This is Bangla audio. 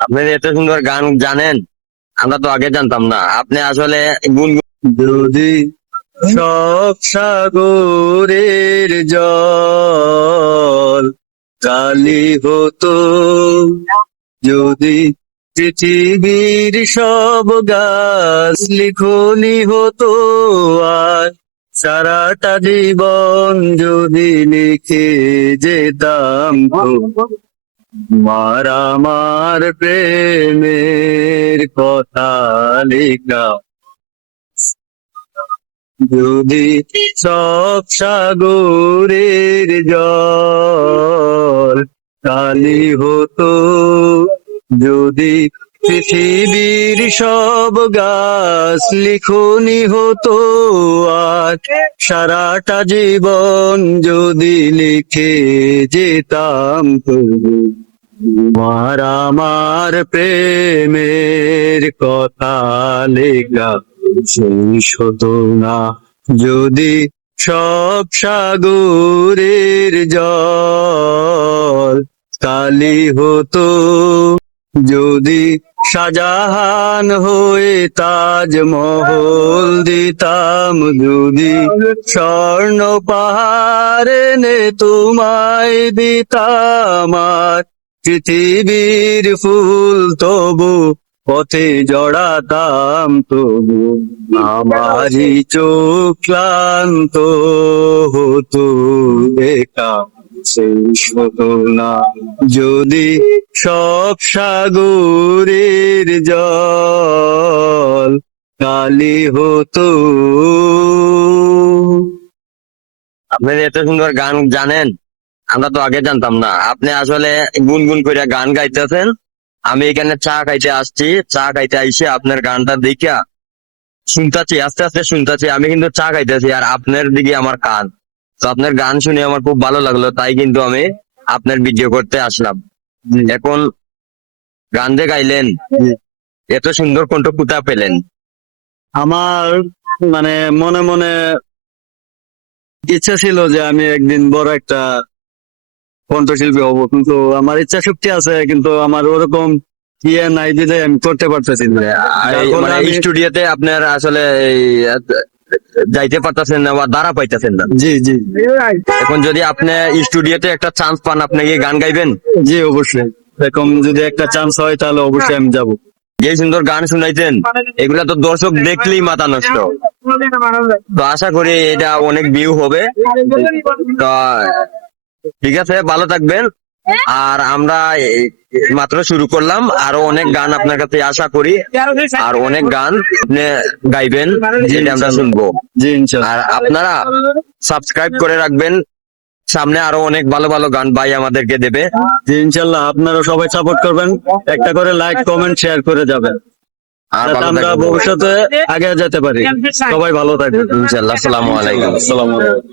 আপনি এত সুন্দর গান জানেন, আমরা তো আগে জানতাম না। আপনি আসলে যদি সব সাগরের জল কালি হতো, যদি পৃথিবীর সব গাছ লিখনি হতো, আর সারাটা জীবন যদি লিখে যেতাম তোমার আমার প্রেমের কথা লেখা, যদি সব সাগরের জল কালি হতো, যদি পৃথিবীর সব গাছ লিখনি হতো, আর সারাটা জীবন যদি লিখে যেতাম তোমার আমার প্রেমের কথা লেখা শেষ হতো না, যদি সব সাগরের জল কালি হতো, যদি শাহজাহান হয়ে তাজমহল দিতাম, যদি স্বর্ণ পাহাড় এনে তোমায় দিতাম, আর পৃথিবীর ফুল তবু পথে জড়াতাম, তবু আমারই চোখ ক্লান্ত হতো একা শেষ হতো না, যদি সব সাগরের জল কালি হতো। আপনি এত সুন্দর গান জানেন, আমরা তো আগে জানতাম না। আপনি আসলে গুনগুন করে গান গাইতেছেন। আমি এখানে চা খাইতে আসছি, চা খাইতে আইসে আপনার গানটা দেখা শুনতেছি, আস্তে আস্তে শুনতেছি। আমি কিন্তু চা খাইতেছি আর আপনার দিকে আমার কান। তো আপনার গান শুনে আমার খুব ভালো লাগলো, তাই কিন্তু আমি আপনার ভিডিও করতে আসলাম। জি, এখন গান যে গাইলেন, জি। এত সুন্দর কণ্ঠ কোথা পেলেন? আমার মানে মনে মনে ইচ্ছা ছিল যে আমি একদিন বড় একটা কণ্ঠশিল্পী হব, কিন্তু আমার ইচ্ছা শক্তি আছে, কিন্তু আমার ওরকম ইয়ে নাই যে আমি করতে পারতেছি না। যার ফলে মানে আমি স্টুডিওতে আপনার আসলে এই, যাইতে পারতেছেন না বা দ্বারা পাইতেছেন না। জি জি এখন যদি আপনি স্টুডিওতে একটা চান্স পান, আপনি কি গান গাইবেন? জি অবশ্যই, এরকম যদি একটা চান্স হয় তাহলে অবশ্যই আমি যাব। যে সুন্দর গান শুনাইতেন, এগুলা তো দর্শক দেখলেই মাথা নষ্ট। তো আশা করি এটা অনেক ভিউ হবে। তো ঠিক আছে, ভালো থাকবেন। আর আমরা মাত্র শুরু করলাম, আরো অনেক গান আপনার কাছে আশা করি, আর অনেক গান আপনি গাইবেন, যেটা আমরা শুনবো। জি ইনশাল্লাহ। আর আপনারা সাবস্ক্রাইব করে রাখবেন, সামনে আরো অনেক ভালো ভালো গান ভাই আমাদেরকে দেবে। জি ইনশাল্লাহ, আপনারা সবাই সাপোর্ট করবেন, একটা করে লাইক কমেন্ট শেয়ার করে যাবেন, আর যাতে ভালো আমরা থাকবেন ভবিষ্যতে আগে যেতে পারি। সবাই ভালো থাকবেন ইনশাল্লাহ। আসসালামু আলাইকুম। আসসালামু আলাইকুম।